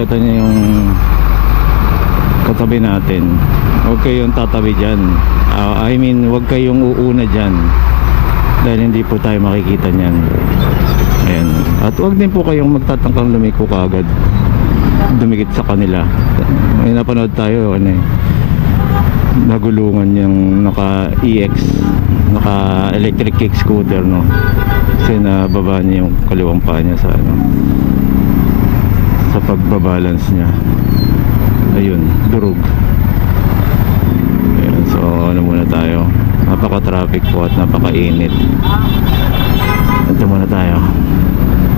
makita niyo yung katabi natin, huwag kayong tatabi dyan. I mean, huwag kayong uuna dyan dahil hindi po tayo makikita nyan. Ayan. At huwag din po kayong magtatangkang lumiko kaagad, dumikit sa kanila. May napanood tayo ano eh, nagulungan yung naka EX, naka electric kick scooter, no, kasi nababa niya yung kaliwang paa niya sa ano, sa pagbabalance niya. Ayun, durog. Ayan, so ano muna tayo, napaka-traffic po at napaka-init. Ito muna tayo,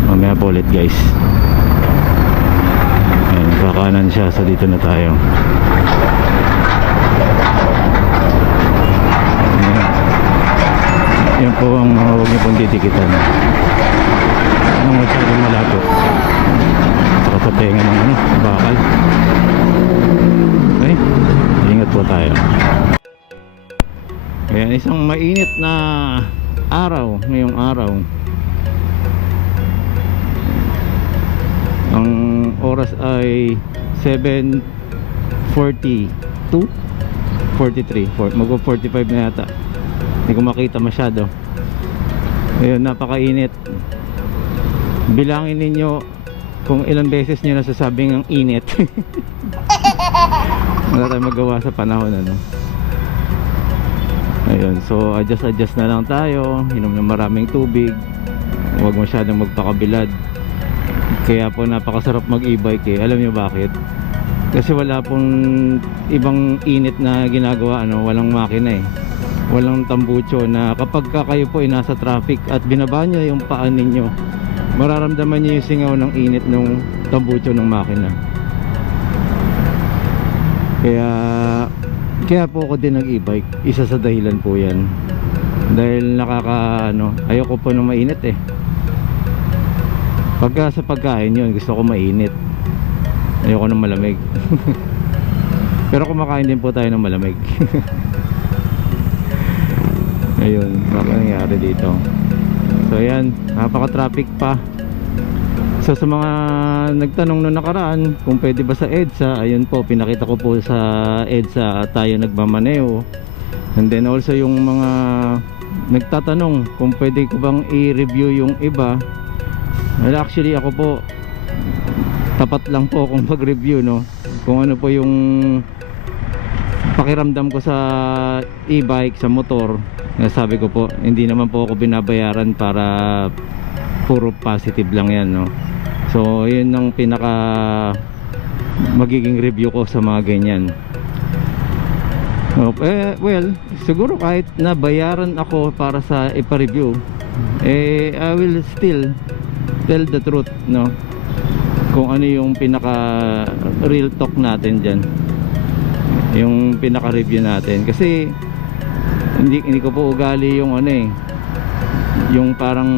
mamaya po ulit guys. Ayan, kakanan siya, so dito na tayo. Yan po ang huwag niyo pong titikitan. Anong masyadong malabo saka sa tenga ng ano, bakal. Okay, ingat po tayo. Ayan, isang mainit na araw ngayong araw. Ang oras ay 7:42 43, mag-45 na yata. Hindi ko makita masyado. Ayun, napakainit. Bilangin ninyo kung ilang beses nyo nasasabing ang init. Wala tayong magawa sa panahon ano. Ayun, so adjust na lang tayo. Inom ng maraming tubig. Huwag masyadong magpakabilad. Kaya po napakasarap mag-e-bike eh. Alam nyo bakit? Kasi wala pong ibang init na ginagawa ano, walang makina eh. Walang tambucho na kapag kayo po ay nasa traffic at binaba nyo yung paa ninyo, mararamdaman nyo yung singaw ng init ng tambucho ng makina. Kaya po ako din nag-e-bike. Isa sa dahilan po yan. Dahil ayoko po ng mainit eh. Pagka sa pagkain yun, gusto ko mainit. Ayoko ng malamig. Pero kumakain din po tayo ng malamig. Ayun, baka nangyari dito. So ayan, napaka-traffic pa. So sa mga nagtanong noong nakaraan kung pwede ba sa EDSA, ayun po, pinakita ko po sa EDSA tayo nagmamaneo. And then also yung mga nagtatanong kung pwede ko bang i-review yung iba. Well, actually ako po, tapat lang po akong mag-review, no, kung ano po yung pakiramdam ko sa e-bike, sa motor. Sabi ko po, hindi naman po ako binabayaran para puro positive lang yan, no. So yun ang pinaka magiging review ko sa mga ganyan. Well, siguro kahit na bayaran ako para sa ipa-review, I will still tell the truth, no, kung ano yung pinaka real talk natin dyan, yung pinaka review natin. Kasi hindi ko po ugali yung yung parang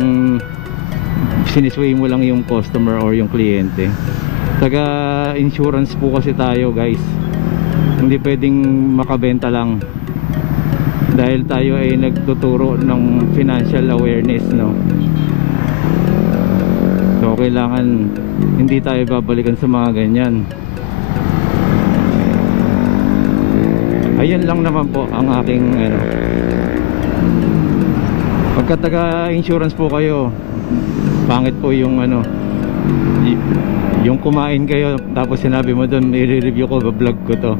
sinisway mo lang yung customer or yung kliyente. Taga insurance po kasi tayo guys, hindi pwedeng makabenta lang dahil tayo ay nagtuturo ng financial awareness, no. So kailangan hindi tayo babalikan sa mga ganyan. Ayan lang naman po ang aking pagka taga insurance po kayo, pangit po yung yung kumain kayo tapos sinabi mo doon, i-review ko, vlog ko to,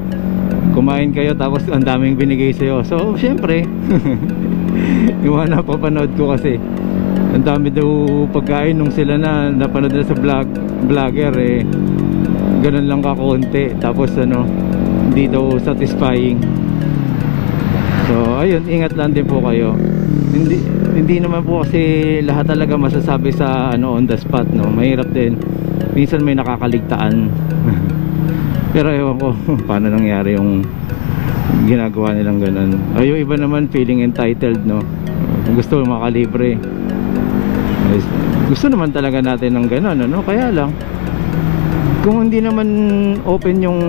kumain kayo tapos ang daming binigay sa'yo. So syempre yung napapanood ko kasi ang dami daw pagkain nung sila na napanood na sa vlogger eh, ganun lang kakonti, tapos hindi daw satisfying. So ayun, ingat lang din po kayo. Hindi naman po kasi lahat talaga masasabi sa on the spot, no. Mahirap din, minsan may nakakaligtaan. Pero ewan ko paano nangyari yung ginagawa nilang ganun. Ay, yung iba naman feeling entitled, no, gusto makalibre. Gusto naman talaga natin ng ganun, ano. Kaya lang kung hindi naman open yung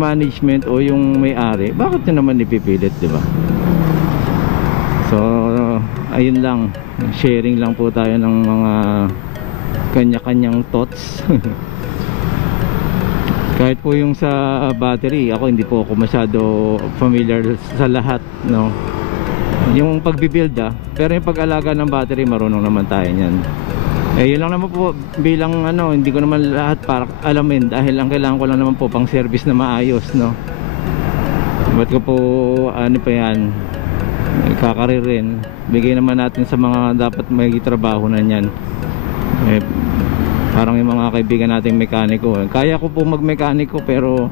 management o yung may-ari, bakit nyo naman ipipilit, di ba? So ayun lang, sharing lang po tayo ng mga kanya-kanyang thoughts. Kahit po yung sa battery, ako hindi po ako masyado familiar sa lahat, no. Yung pagbibuild pero yung pag-alaga ng battery marunong naman tayo niyan. Yun lang naman po bilang ano, hindi ko naman lahat para alamin dahil ang kailangan ko lang naman po pang service na maayos, no. Ba't ko po ano pa yan, kakarir rin, bigay naman natin sa mga dapat may trabaho na yan. Parang yung mga kaibigan nating mekaniko, kaya ko po magmekaniko pero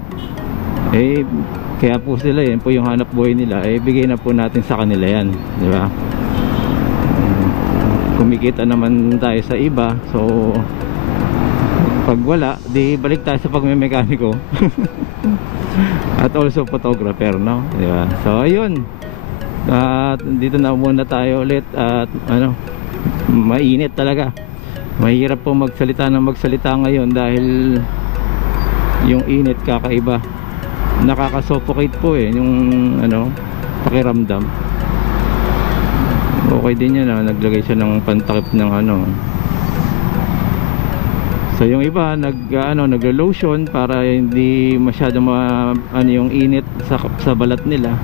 kaya po sila, yan po yung hanap buhay nila, bigay na po natin sa kanila yan, di ba? Kumikita naman tayo sa iba, so pag wala, di balik tayo sa pagmemekaniko. At also photographer, no? Di ba? So ayun, at dito na muna tayo ulit. At ano, mainit talaga, mahirap po magsalita ngayon dahil yung init kakaiba, nakaka-suffocate po yung ano, pakiramdam. Okay din yan, naglagay siya ng pantakip ng ano. So yung iba naglo-lotion para hindi masyado ano yung init sa balat nila.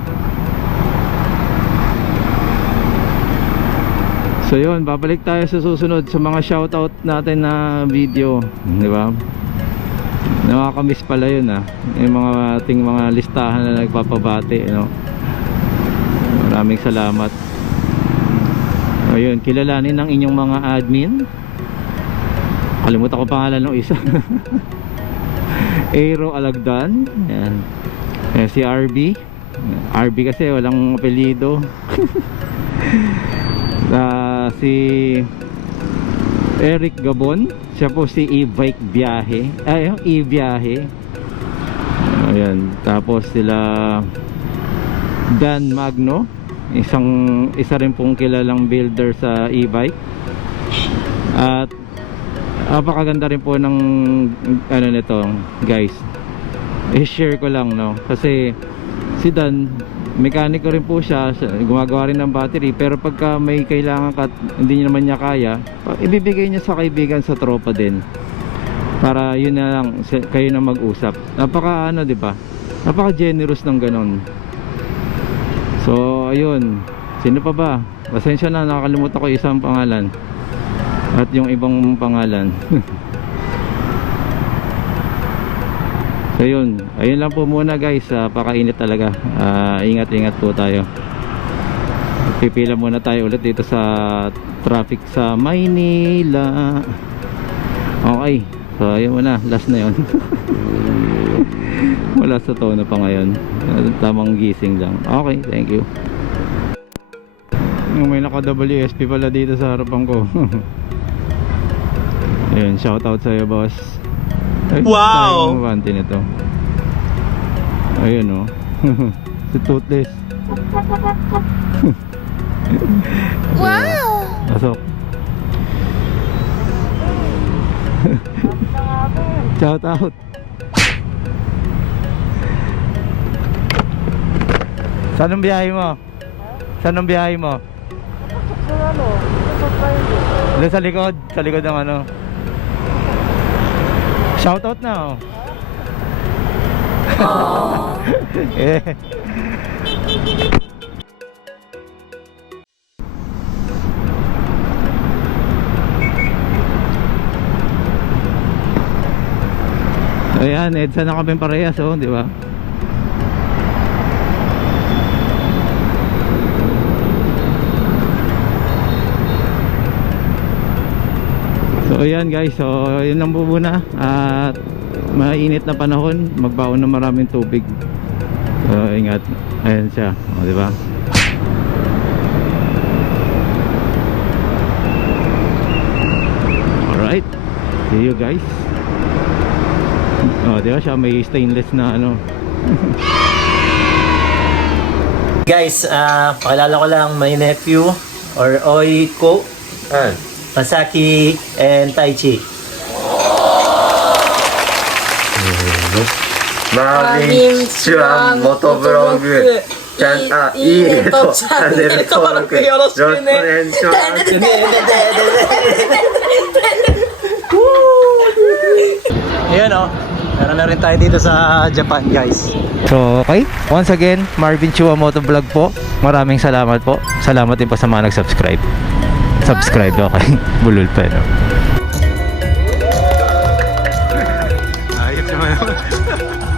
So yun, babalik tayo sa susunod sa mga shoutout natin na video, di ba? Nakakamiss pala yun, yung mga ating mga listahan na nagpapabati, no? Maraming salamat. Ayun, kilalanin ng inyong mga admin. Kalimutan ko pangalan ng isa. Aero Alagdan. Ayan. Si RB. RB kasi walang apelyido. Si Eric Gabon. Siya po si E-Bike Biyahe. E-Biyahe. Ayan. Tapos sila Dan Magno. Isa rin pong kilalang builder sa e-bike. At napakaganda rin po ng ano nito, guys. I-share ko lang, no, kasi si Dan mekaniko rin po siya, gumagawa rin ng battery, pero pagka may kailangan ka hindi naman niya kaya, ibibigay niya sa kaibigan, sa tropa din, para yun na lang kayo na mag-usap. Napaka ano, di ba, napaka generous ng ganon. So ayun, sino pa ba? Pasensya na, nakakalimutan ko isang pangalan at yung ibang pangalan. So yun, ayun lang po muna guys, pakainit talaga. Ingat-ingat po tayo. Pipila muna tayo ulit dito sa traffic sa Maynila. Okay, so ayun muna, last na yun. Wala sa tono pa ngayon, tamang gising lang. Okay, thank you. May naka WSP pala dito sa harapan ko. Ayun, shoutout sa'yo boss. Ay, wow! Ay, nito. Ayun, oh. Si Toothless. Wow! Pasok. Shoutout. Saan ang biyahe mo? Saan ang biyahe mo? Doon sa likod? Sa likod ng ano? Shoutout na, oh. Eh. Ayan, EDSA na kami parehas, oh, di ba? So ayan guys, so yun lang po muna. At mainit na panahon, magbaon na maraming tubig. So ingat. Ayan siya, o, diba? Alright, see you guys. O, diba siya, may stainless na ano. Guys, pakilala ko lang my nephew or Oiko, Masaki and Taichi. Marin Chuan Motovlog ちゃん、いいねとチャンネル登録よろしくね。Ayan o, Tara na rin tayo dito sa Japan, guys. So, okay. Once again, Marvin Chua Motovlog po. Maraming salamat po. Salamat din po sa mga nag-subscribe. Subscribe, okay. Bulol pa, no? Ayos naman.